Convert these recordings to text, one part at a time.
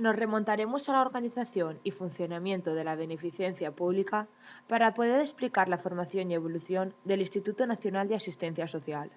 Nos remontaremos a la organización y funcionamiento de la beneficencia pública para poder explicar la formación y evolución del Instituto Nacional de Asistencia Social.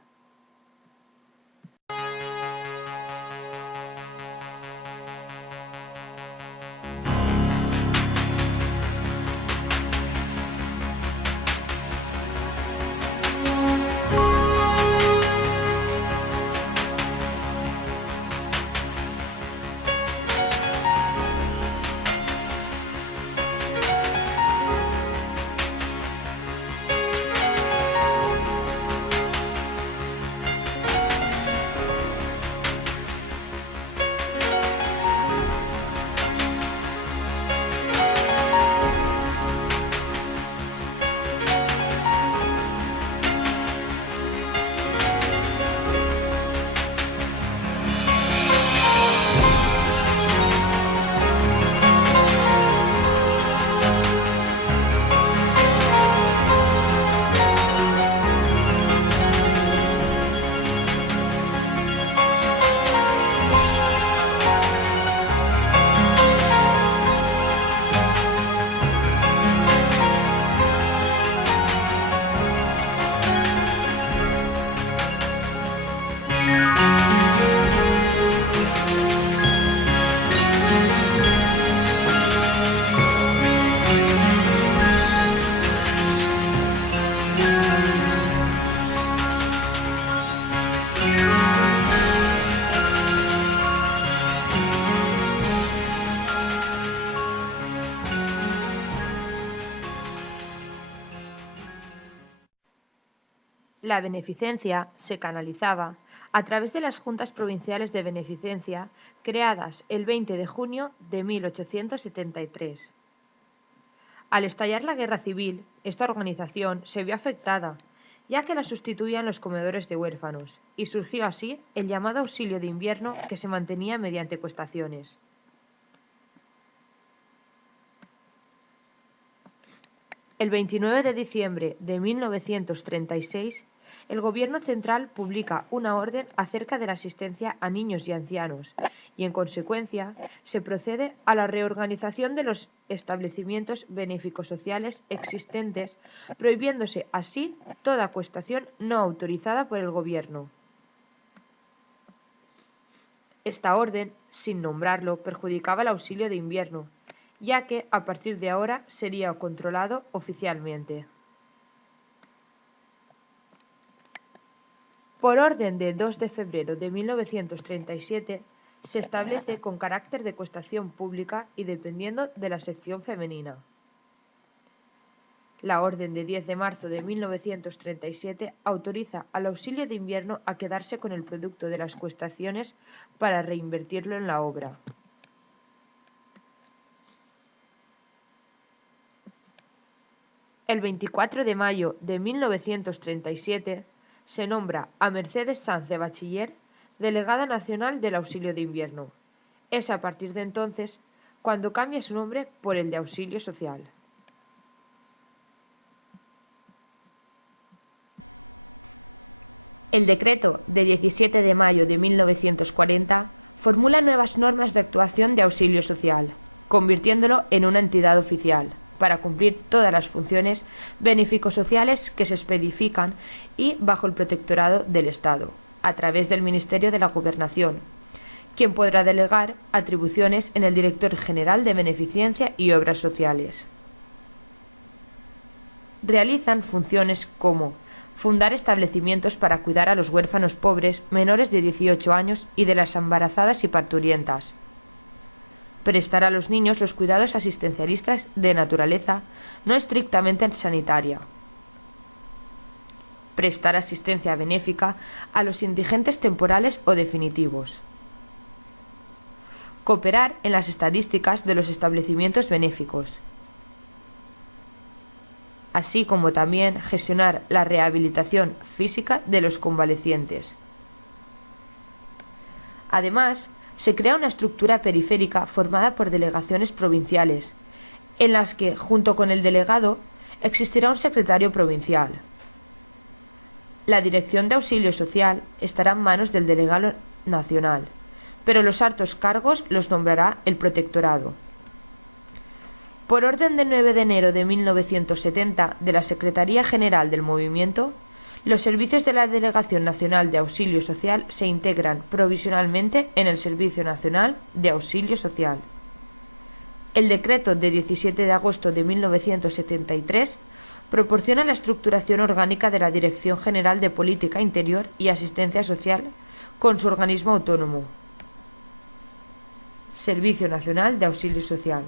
La beneficencia se canalizaba a través de las Juntas Provinciales de Beneficencia creadas el 20 de junio de 1873. Al estallar la Guerra Civil, esta organización se vio afectada, ya que la sustituían los comedores de huérfanos, y surgió así el llamado auxilio de invierno que se mantenía mediante cuestaciones. El 29 de diciembre de 1936, el Gobierno central publica una orden acerca de la asistencia a niños y ancianos y, en consecuencia, se procede a la reorganización de los establecimientos benéfico-sociales existentes, prohibiéndose así toda cuestación no autorizada por el Gobierno. Esta orden, sin nombrarlo, perjudicaba el auxilio de invierno, ya que a partir de ahora sería controlado oficialmente. Por orden de 2 de febrero de 1937, se establece con carácter de cuestación pública y dependiendo de la sección femenina. La orden de 10 de marzo de 1937 autoriza al auxilio de invierno a quedarse con el producto de las cuestaciones para reinvertirlo en la obra. El 24 de mayo de 1937 se nombra a Mercedes Sanz de Bachiller delegada nacional del auxilio de invierno. Es a partir de entonces cuando cambia su nombre por el de auxilio social. El decreto de 17 de mayo de 1940 formula nuevas normas de actuación de auxilio social, convirtiéndolo en una entidad oficial, para cumplir todas las funciones benéfico-sociales que se especifican y bajo el protectorado del Estado, a través del Ministerio de la Gobernación, quien podrá delegar atribuciones en el Director General de Beneficencia y Obras Sociales. Realizan funciones como fundar establecimientos para cuidar a los huérfanos pobres menores de 18 años y de las embarazadas y parturientas, prestar a los niños los cuidados asistencialistas de naturaleza no estrictamente sanitaria, prestar asistencia benéfica a los indigentes temporales o definitivos, cooperar en las estadísticas de los establecimientos benéficos, así como también gestionar la rehabilitación física de los convalecientes. Además, se crea una estructura periférica formada por delegaciones provinciales, en las que, junto con el delegado, existirá un secretario provincial. La Dirección de Auxilio Social estará en manos del delegado nacional, pero los altos cargos los nombrará el Protectorado. Por orden del 9 de enero de 1970 de la Secretaría General del Movimiento, los servicios de la Delegación Nacional de Auxilio Social se integran provisionalmente en el Servicio Nacional de Auxilio Social. El decreto de 17 de agosto de 1973 proporciona la estructuración orgánica de la Dirección General de Política Interior y Asistencia Social con su organismo autónomo, Servicio Nacional de Auxilio Social,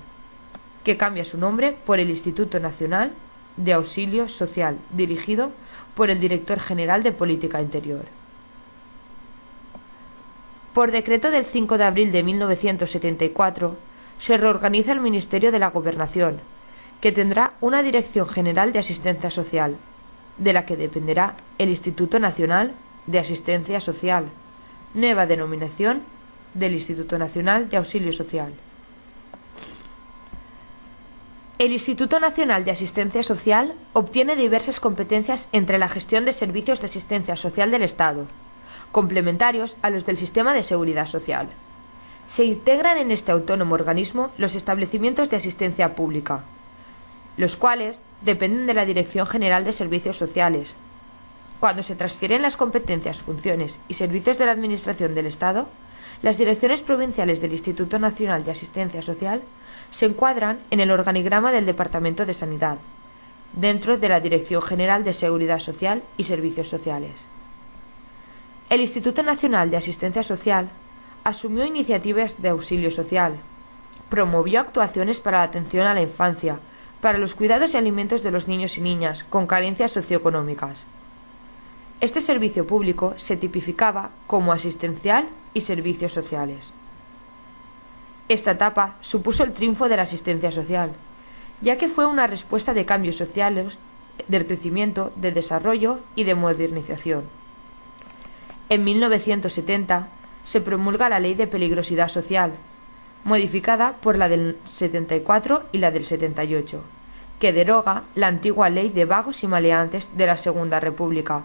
que cambia su nombre por el Instituto Nacional de Auxilio Social, dirigido por el Director General de Política Interior. Por decreto del 5 de abril de 1974, se reorganiza el Ministerio de la Gobernación, que tendrá una Dirección General de Asistencia Social, de la que dependerá el Instituto Nacional de Asistencia Social, nueva denominación del Instituto Nacional de Auxilio Social. El Instituto Nacional de Asistencia Social obtiene diversas competencias entre la gestión de servicios de asistencia social del Estado, complementarios a los del sistema de seguridad social. Se integran en este autónomo organismo los establecimientos de asistencia pública, los cuales dependen de la Dirección General de Servicios Sociales. Cuando se transfieren las competencias, funciones y servicios de la Administración del Estado, las direcciones provinciales del Instituto Nacional de Asistencia Social se encuadran en el organigrama del Departamento de Sanidad, dentro de la Dirección General de Seguridad Social y Servicios Sociales. El Instituto Nacional de Asistencia Social asumió iniciativas de auxilio social, promovió actuaciones para la atención a la infancia, para los cuidados y alimentos de los niños y niñas con carencias socioeconómicas. Este servicio público se tipificaba como asistencial y servicios sociales. Esta etapa supuso el triunfo de la asistencia social, ya que fue una respuesta de cambios sociales, del crecimiento, de desarrollo y de modernización. En 1970 se promulga la Ley de Peligrosidad Social, modificada por la del 74 y la del 78, que deroga la antigua Ley de Vagos y Maleantes de la Segunda República.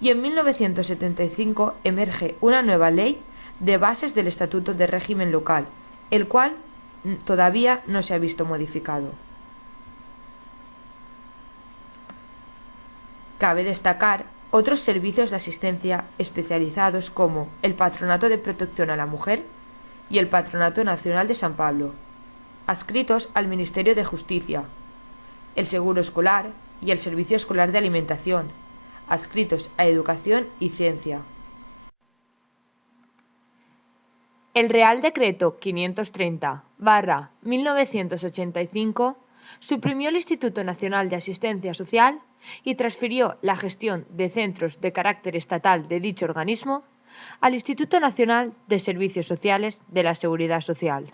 Y en 1975 emerge una nueva Ley de Bases del Estatuto de Régimen Local, el cual todavía no se ha visto modificado. Cabe destacar otros servicios de asistencia especializados como el Patronato de Protección a la Mujer y el Patronato Nacional de San Pablo, adscritos al Ministerio de Justicia, el Seguro Escolar y el Servicio Escolar de Alimentación, adscritos a Educación y Ciencia. El Real Decreto 530/1985 suprimió el Instituto Nacional de Asistencia Social y transfirió la gestión de centros de carácter estatal de dicho organismo al Instituto Nacional de Servicios Sociales de la Seguridad Social.